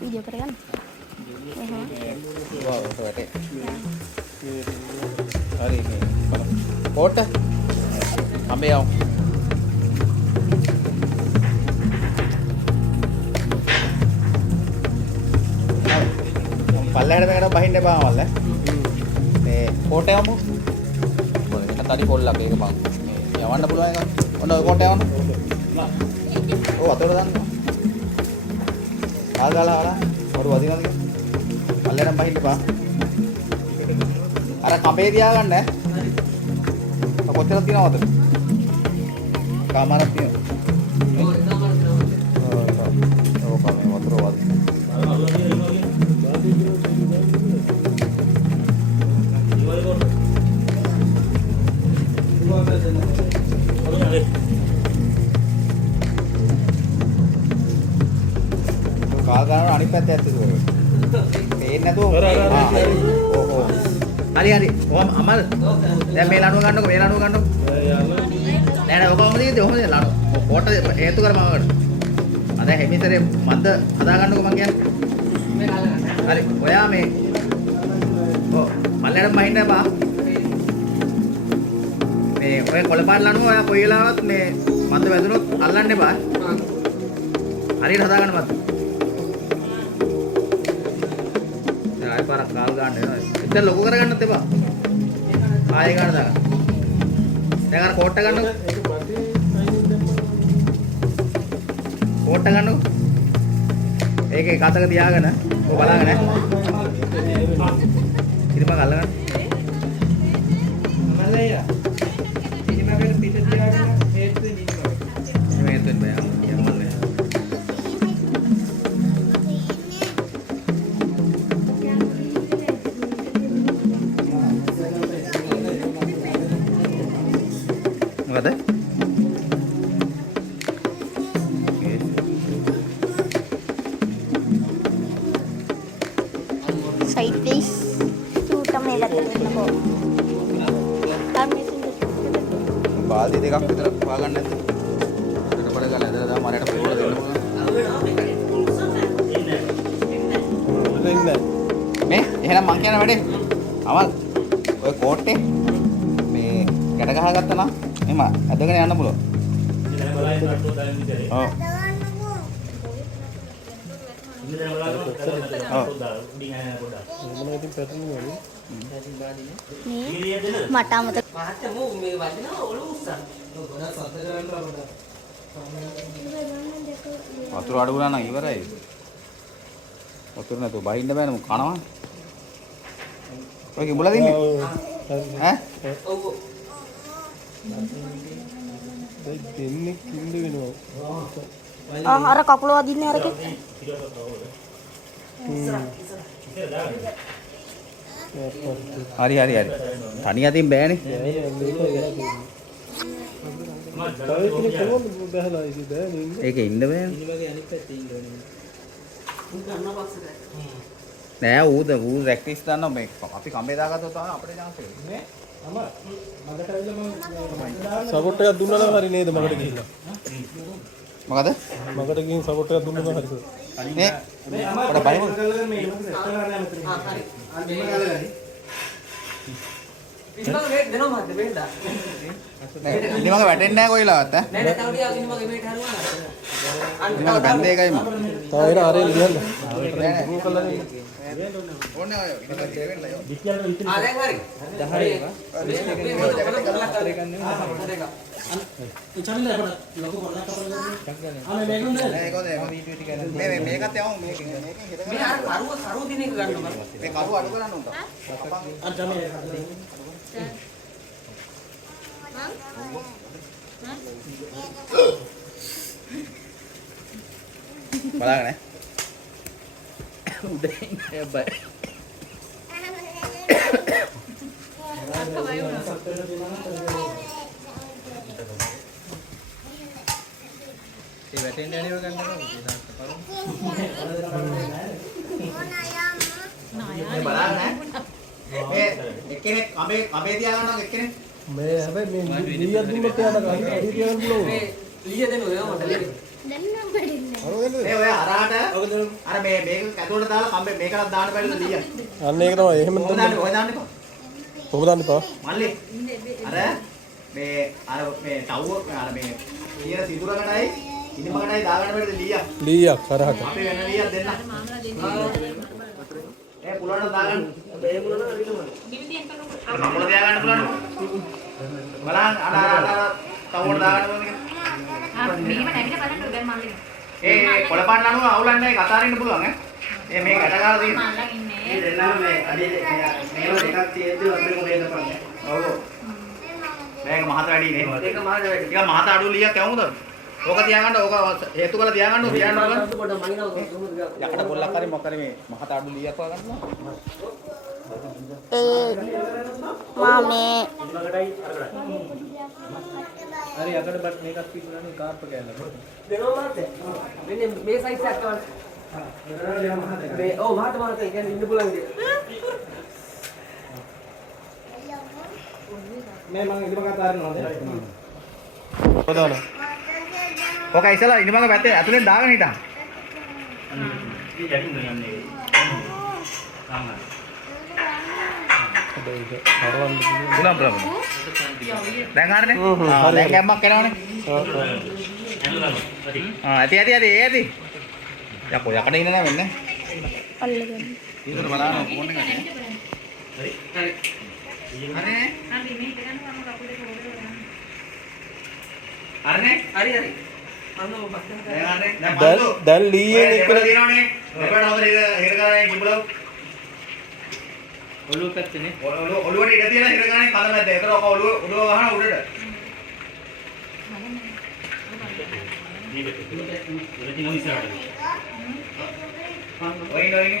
Video keren. hari ini kota ambil yang පල්ලෙහාට මේකට බහින්න එපා මල්ල. මේ කෝටේ යමු. මොකද මේක තඩි පොල්ලක් ඒක බං. මේ යවන්න පුළුවන් එක. ඔන්න ඔය කෝටේ යවන්න. ඔව් අතට දාන්න. කාල් ගාලා හරහා. වරු වදිනවද කියලා. පල්ලෙහාට බහින්න එපා. අර කඹේ තියාගන්න ඈ. කොච්චරක් තියනවද? කාමාරක් තියෙනවා. ඔව් කමේ වතුර වද. කාල් ගන්න අනිත් පැත්තේ ඇත්තද ඔය? පේන්නේ නැතුව. ඕ. හරි හරි. ඔහම අමල්. දැන් මේ ලණුව ගන්නකො මේ ලණුව ගන්නකො. නෑ නෑ ඔක කොහමද ඉන්නේ? ඔහමද ලණුව. කොට හේතු කරපමකට. අද හැමිතරේ මන්ද හදා ගන්නකො මං කියන්නේ. හරි. ඔයා මේ ඔව් මල්ලෙන් මහින්න බා. මේ ඔය කොළපාට ලණුව ඔයා කොයි වෙලාවත් මේ මන්ද වැදුනොත් අල්ලන්න එපා. හරියට හදා ගන්න මන්ද. ආයෙ පාරක් කාල් ගන්න වෙනවා. ඉතින් ලොකු කරගන්නත් එපා. ආයෙ ගන්න දාගන්න. දැන් අර කෝට්ට ගන්නකො. කෝට්ට ගන්නකො. ඒකේ කතක තියාගෙන ඔය බලාගෙන ඉතින් මම අල්ලගන්න. අමලయ్యා. ඉනිමකට පිට තියාගෙන හේතුවෙන් ඉන්නවා. හේතුවෙන් බෑ. යම්මල්ලා. මොකද? Side face. Tuta may latin ako. බාල්දි දෙකක් විතර පාගන්න නැද්ද? ඊට පස්සේ ගාලා ඇදලා දාම මරයට පොළ දෙන්න පුළුවන්. මේ එහෙනම් මං කියන වැඩේ. අමල් ඔය කෝට්ටේ මේ ගැට ගහගත්තා නම් එහම ඇදගෙන යන්න පුළුවන්. ඔව්. මට අමතක වතුර අඩු වුණා නම් ඉවරයි. වතුර නැතුව බහින්න බෑනේ මොක කනවා. ඔය කිඹුලා දින්නේ? ඈ? ඔව්. දෙන්නේ කිඹුල වෙනවා. අර කකුල වදින්නේ අරකේ. හරි හරි හරි. තනිය අතින් බෑනේ. ඒකේ ඉන්න බෑනේ. නෑ ඌ රැක්ටිස් දන්නවා මේ අපි කම්බේ දාගත්තොත් තමයි අපිට chance එක. නේ? අම මගට ඇවිල්ලා මම සපෝට් එකක් දුන්නා නම් හරි නේද මගට ගිහිල්ලා. මොකද? මගට ගිහින් සපෝට් එකක් දුන්නා නම් හරි. නේ? පොඩ බලමු. මේ ඉස්සරහට යන්න මෙතන. හරි. අන්න මේක ගලගනි. ඉතින් මේක දෙනවා මද්ද වෙන්දා. නෑ ඉතින් මම වැටෙන්නේ නෑ කොයිලාවත් ඈ. නෑ නෑ තව ටිකක් ඉතින් මගේ මේක හරුවා. අන්න තව බැන්ද එකයි මම. තව එන ආරේ ලියන්න. ඕනේ ඔය ඉතින් දෙවෙන්න යෝ. ආ දැන් හරි. 10 ඒවා. චමිල අපට ලොකු පොල්ලක් කපලා ගන්න. ආ මේ මේක නේද? මේක හොඳයි. මම වීඩියෝ ටික ගන්න. මේ මේකත් යවමු මේකෙන්. මේකෙන් හිතගන්න. මේ අර කරුව දින එක ගන්න මම. මේ කරුව අඩු කරන්න උන්ට. අර ජමේ. බලාගෙන උදේ බය වැටෙන්න යන්නේ ගන්නකො. මේ බලන්න මේ එක්කෙනෙක් කඹේ තියාගන්නවා එක්කෙනෙක්. මේ හැබැයි මේ ලීයක් දුන්නත් යාට අඩි තියන්න පුළුවන්. මේ ලීය දෙනවා ඔයා මට ලීය. මේ ඔය හරහාට අර මේක ඇතුළට දාලා කම්බේ මේකටත් දාන්න බැරිද ලීය? අන්න ඒක තමයි. එහෙම ඔය දාන්න එපා. කොහොමද දාන්න එපා? මල්ලි අර මේ ටව් අර මේ කියන සිදුරකටයි ඉනිමකටයි දාගන්න බැරිද ලීය? ලීයක් කරහට. අපි වෙන ලීයක් දෙන්න. ඒ පුළුවන් දාගන්න. ඒ මොනවා අරිනවා. මොකද තියාගන්න පුළුවන්? බලන්න අර තවුවට දාගන්න ඕනේ. මෙහෙම නැගිට බලන්න දැන් මල්ලි. ඒ කොළපාන් අනුව අවුලන්නේ කතාරින්න පුළුවන් ඈ. මේ ගැට ගාලා තියෙනවා. මල්ලන් ඉන්නේ. මේ දෙන්නාම මේ අඩි මේව එකක් තියෙද්දි අපේ මොකේද කරන්නේ? ඔව්. මේක මහත වැඩිනේ. ඒක මාද වැඩි. ටික මහත අඩු ලියක් ඇවුමද? ඕක තියාගන්න ඕක හේතු කරලා තියාගන්න ඕක තියාගන්න ඕක. පොඩ්ඩක් මනිනවා කොහොමද ගා. යකට පොල්ලක් හරි මොකද මේ මහත අඩු ලියක් වගන්නවා. මාමේ හරි අකට බත් මේකත් පිටුනනේ කාර්ප කෑල්ල. දෙනවා මාතේ. මෙන්න මේ සයිස් එකක් ගන්න. මේ ඔව් මහත කියන්නේ ඉන්න පුළුවන් ඉතින්. මේ මම ඉදම කතා කරනවාද? ප්‍රධාන. ඕක ඉස්සලා ඉනිමග පැත්තේ ඇතුලෙන් දාගෙන හිටා. බුලම් බුලම්. දැන් හරිනේ. දැන් ගැම්මක් එනවනේ. ඇති. යකෝ යකඩ ඉන්න නෑ වෙන්නේ. අල්ලගෙන ඉතින් බලන්න ෆෝන් එකට. හරි. හරිනේ. හරි මේක ගන්නවම කකුලේ පොඩේ ගන්න. හරිනේ. හරි. අන්න ඔබ පස්සෙන් දැන් හරිනේ. දැන් බලන්න. දැන් ලීයෙන් එක දිනවනේ. එපරණ හොද හිර ගානේ කිඹුලව. ඔළුව පැත්තනේ. ඔළුවට ඉඩ තියලා හිර ගානේ කල මැද්ද. ඒතර ඔක ඔළුව ගහන උඩට. ඔයිනේ.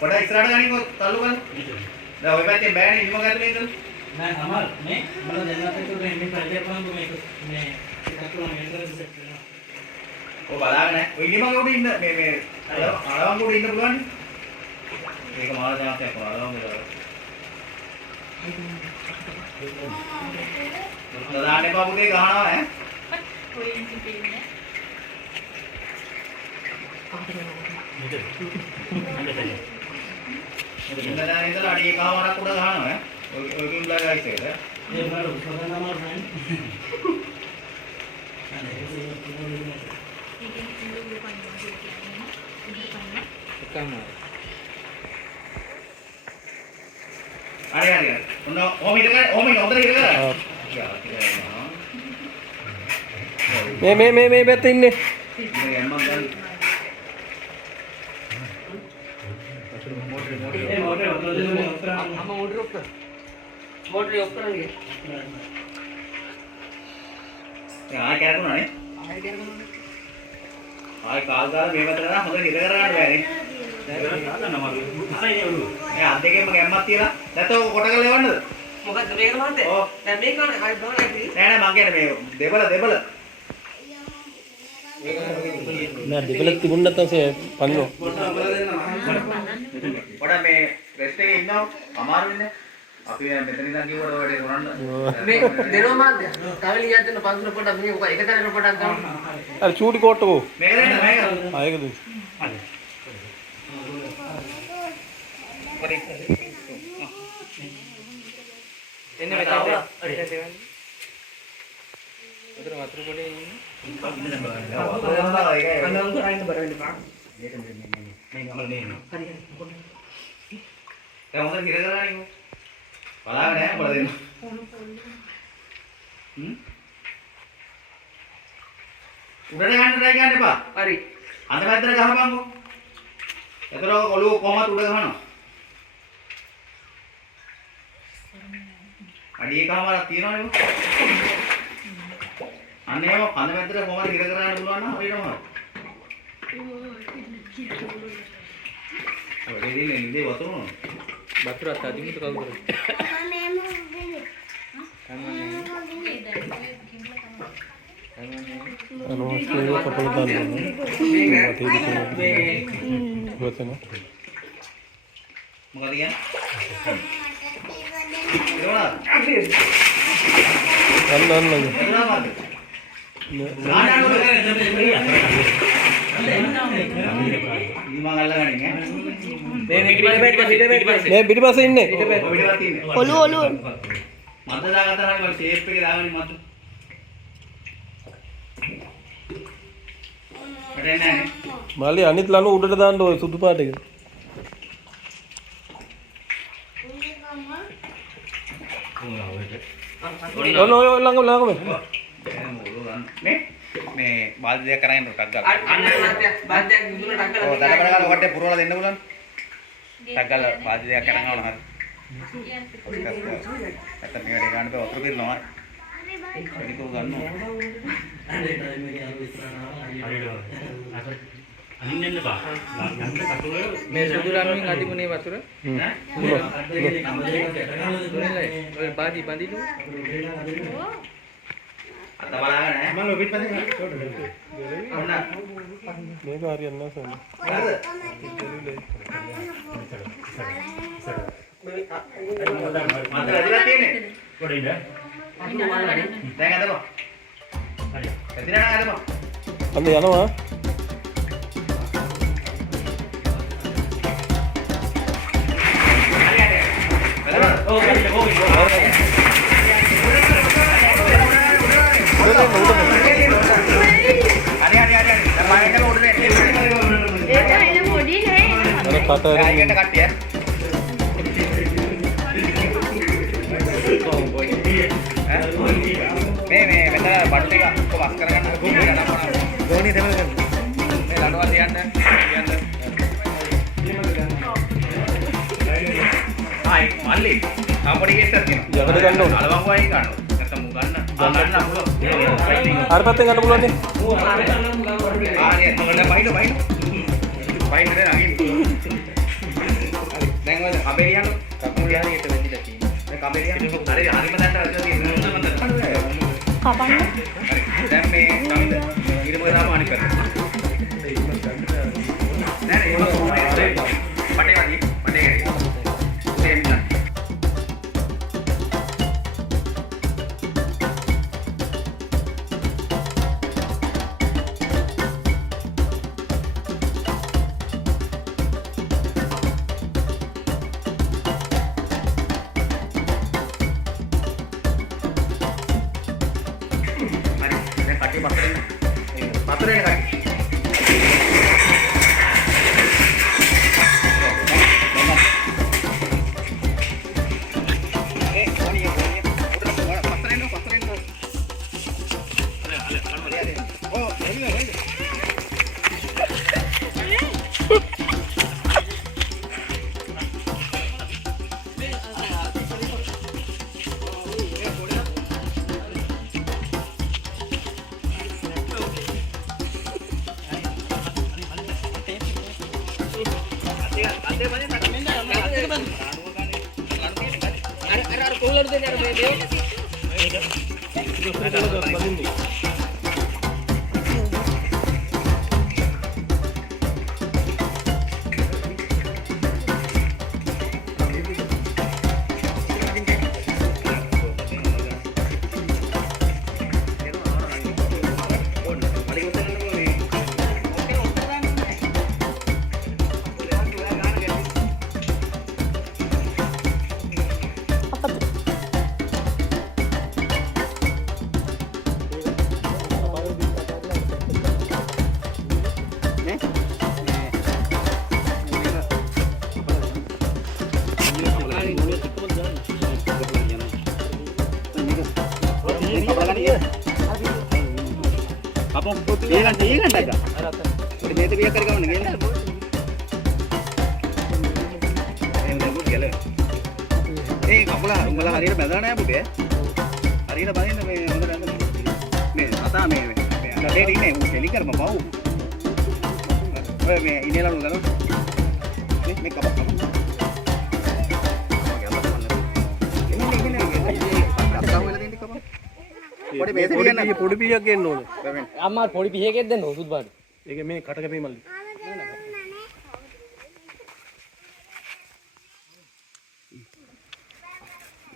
පොඩ ඉස්සරහට ගනින් තල්ලු කරන්න. දැන් ඔය පැත්තේ බෑනේ ඉන්නම ගැටලේ ඉඳලා. නෑ අමල් මේ මම දැන් අපිට මේ පරිදි කරනවා මේක මේ එකක් තුන මෙතන සෙට් වෙනවා. ඔය බලාගෙන ඔය ඉන්නම උඩ ඉන්න මේ අලවංග උඩ ඉන්න පුළුවන්. මේක මාළ දැනක් අලවංග උඩ. දාන්නේ බබුගේ ගහනවා ඈ. ඔය ඉන්නේ තියෙන්නේ. ඉඳලා ඉඳලා අඩි එකමාරක් උඩ ගහනවා ඈ. ඔය කිම්ලා ගයිස් එකට. ඒ වල උපකරණ අමාරු නෑ. හරි. ඔන්න ඔහොම ඉඳ ගන්න. ඔහොම හොඳට ඉඳ ගන්න. මේ පැත්තේ ඉන්නේ. මේ යම්මක් ගන්න. ඒ මොටරේ ඔතන අම්ම මොටරේ ඔක්ක. මොටරේ ඔක්ක නේද? ආයෙ කරගන්නවා නේ. ආයෙ කරගන්නවා. ආයෙ කාල් දාලා මේ පැත්තට දාලා හොඳට ඉඳ කරගන්න බෑනේ. ඒ අත් දෙකෙන්ම ගැම්මක් තියලා නැත්නම් ඔක කොට කරලා එවන්නද? මොකද්ද මේක මහත්තයා? ඔව්. දැන් මේක ගන්න ආයෙ බලන්න ඇති. නෑ මං කියන්නේ මේ දෙබල නෑ දෙබලක් තිබුණ නැත්නම් පන්නෝ. පොඩ මේ රෙස්ට් එකේ ඉන්නව අමාරු වෙන්නේ. අපි මෙතන ඉඳන් කිව්වට ඔය වැඩේ කරන්න. මේ දෙනවා මහත්තයා. තව ලියක් දෙන්න පන්සල පොඩක් මේ ඔක එක තැනකට පොඩක් ගන්න. අර චූටි කෝට්ටකෝ. මේක දෙන්න මේක. ආයෙකද? එන්න මේ තව හරි. උතර වතුර පොඩේ ඉන්නේ. අනංග අයින් බර වෙන්න බා. මේක මේ ගමල නේ. හරි. දැන් හොඳට හිර කරගන්නකෝ. බලාගෙන නෑ බල දෙන්න. උඩට ගන්න try කරන්න එපා. හරි. අන්ත පැත්තට ගහපන්කෝ. එතන ඔළුව කොහමද උඩ ගහනවා? අඩි එකමාරක් තියනවනේ. අන්න ඒව කන පැත්තට කොහමද හිර කරගන්න පුළුවන් නම් හරියටම හරි. ඔය දෙන්නේ ඉඳේ වතුර නෝ. බත්තරත් අදිමුට කවුද? ඒ දැන් කිඹුල තමයි. ඒක කපලා දාන්න ඕනේ. වතන. මොකද කියන්නේ? මේ පිටිපස්සේ ඉන්නේ. ඔලු ඔලු මත දාගත්තා නම් ෂේප් එකේ දාගන්නේ මත. මාළි අනිත් ලනු උඩට දාන්න ඔය සුදු පාට එක. ඔය ළඟම මේ බාල්දියක් කරගෙන ටක් ගාලා. අන්න බාල්දියක් දුන්න ටක් ගාලා. ඔව් දඩ බඩ ගාලා ඔකට පුරවලා දෙන්න පුළුවන්. ටක් ගාලා බාල්දියක් කරගෙන ආවම හරි. නැත්නම් මේ වැඩේ ගන්න බෑ වතුර පිරනවා. ඒක උ ගන්නවා. අනින්න බා. මේ සුදු රන්මින් අදිමුනේ වතුර. ඔය පාදි බඳිනු. අත බලාගෙන ඈ. මම ලොබිත් පස්සේ ඔන්න. මේක හරියන්නේ නැහැ සෝම. මන්ද ඇදලා තියෙන්නේ. කොට ඉන්න. දැන් ඇදපන්. හරි. ඇදිනා නම් ඇදපන්. අන්න යනවා. අර පැත්තෙන් ගන්න පුළුවන් නේ. දැන් ඔය කබේරියන් කකුල් හරියට වෙදිලා තියෙනවා. මේ කබේරියන් හරි හරිම දැන්ට අරගෙන තියෙනවා. කපන්න. දැන් මේ කමිද ඊට දාම අනිත් පැත්ත. නෑ ඒක පටේ වගේ පටේ සේම් නෑ. පොඩි මේසෙ ගන්න. පොඩි පීයක් ගන්න ඕනේ. බැවෙන්. අම්මා පොඩි පිහකෙක් දෙන්න සුදු පාට. ඒක මේ කට කැපේ මල්ලි.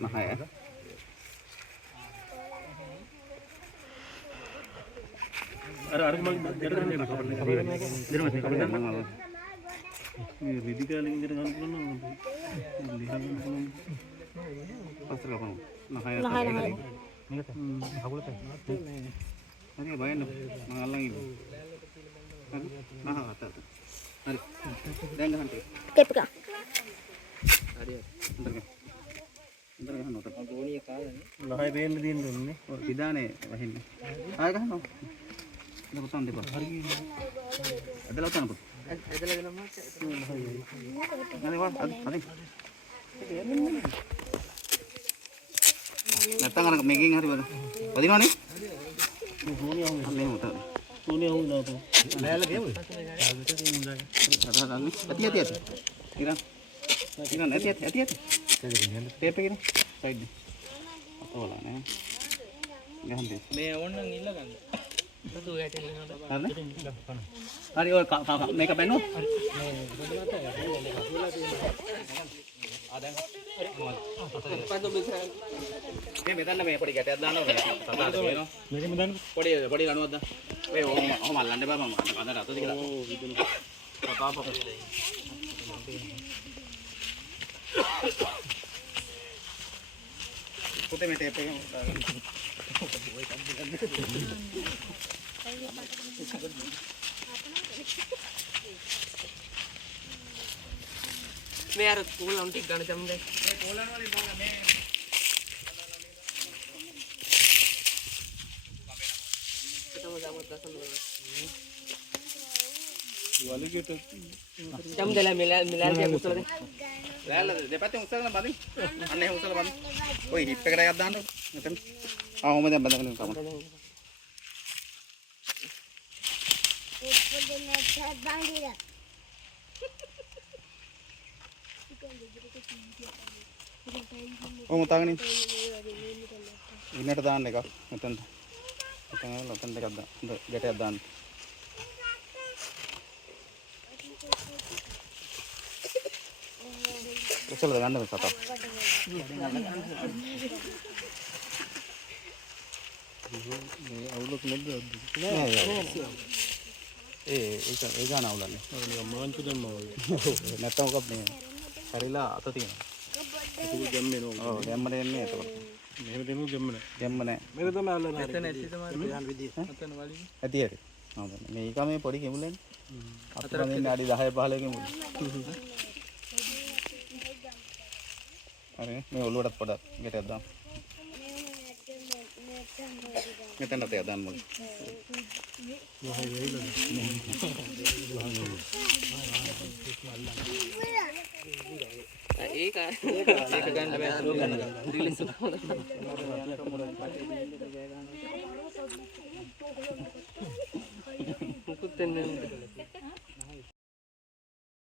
නහය. අර මල්ලි දෙන්න මේ රිදි කාලෙකින් ඉඳන් ගන්න පුළුවන් නේද? ලිහන්න පුළුවන්. පස්තර කපමු. නහය. මේක හගුලට. හරි බයන්න. මම අල්ලන් ඉන්නවා. හරි. නහය අත. හරි. දැන් ගහන්න. ටේප් එක. හරි. ඉඳන් ගහන්න උතර. ගෝණිය කාලනේ. නහය දෙන්න දෙන්න ඕනේ. ඔය පිදානේ වහින්නේ. ආය ගහනවා. ඉඳ පුතන් දෙපා. හරි. ඇදලා උතන පුත. ඇදලා දෙනවා මාත්. හරි වා. හරි. නැත්තම් අර මේකෙන් හරි වද. වදිනවනේ? ගෝණිය අහුනේ. අන්න එහෙම උතන. ගෝණිය අහුනේ දාපන්. ලෑල්ල ගේමුද? ඇති ඇති ඇති. ඉරන්. ඉරන් ඇති ඇති ඇති ඇති. ටේප් එකේ සයිඩ් එක. අතවලා නේ. ගහන්න දෙන්න. මේ ඕන්නම් ඉල්ල ගන්න. සුදු වැටෙනවා. හරිද? හරි ඔය මේක බැලුවොත්? මේ මෙතන මේ පොඩි ගැටයක් දානවා මේ සතාට වෙනවා. මේක මෙතන පොඩි ලණුවක් දාන්න. මේ ඔහොම අල්ලන්න බෑ මම අතට අත දිගලා. ඕ විදුණු. කතාපක. පුතේ මේ ටේප් එක මේ අර පොලන් ටික ගන්න චම්දේ. මේ පොලන් වලින් බලන්න මේ වලගෙට චම්දලා මිලාල් කිය කුසලද? ලෑල්ල දෙපැත්තෙන් උස්සගෙන බඳින්. අන්න එහෙම උස්සලා බඳින්. ඔය හිප් එකට එකක් දාන්න. මෙතන. ඔහොම දැන් බඳගෙන කම. ඔහොම තාගෙන ඉන්නට දාන්න එකක් මෙතනට. මෙතන දෙකක් දාන්න. ගැටයක් දාන්න. උස්සලා ගන්න මේ සතා. මේ අවුලක් නැද්ද? ඒ ගාන අවුලන්නේ. නිකන් මාංචු දැම්මා වගේ. නැත්තම් මොකක් මේ හරිලා අත තියෙනවා. ඒක ගැම්මේ නෝ. ඔව් ගැම්මට එන්නේ එතකොට. මෙහෙම දෙනු ගැම්ම නැහැ. ගැම්ම නැහැ. මේක තමයි අල්ලන්නේ. එතන ඇති තමයි යන විදිය. අතන වලින්. ඇති ඇති. හොඳයි. මේක මේ පොඩි කෙමුලනේ. අතට දෙන්නේ අඩි 10 15 කෙමුල. හරි මේ ඔළුවටත් පොඩක් ගැටයක් දාන්න. මෙතනට තියා දාන්න මොකද? ඒක ගන්න බෑ ස්ලෝ ගන්න. රිලීස් මුකුත් දෙන්නේ නැහැ.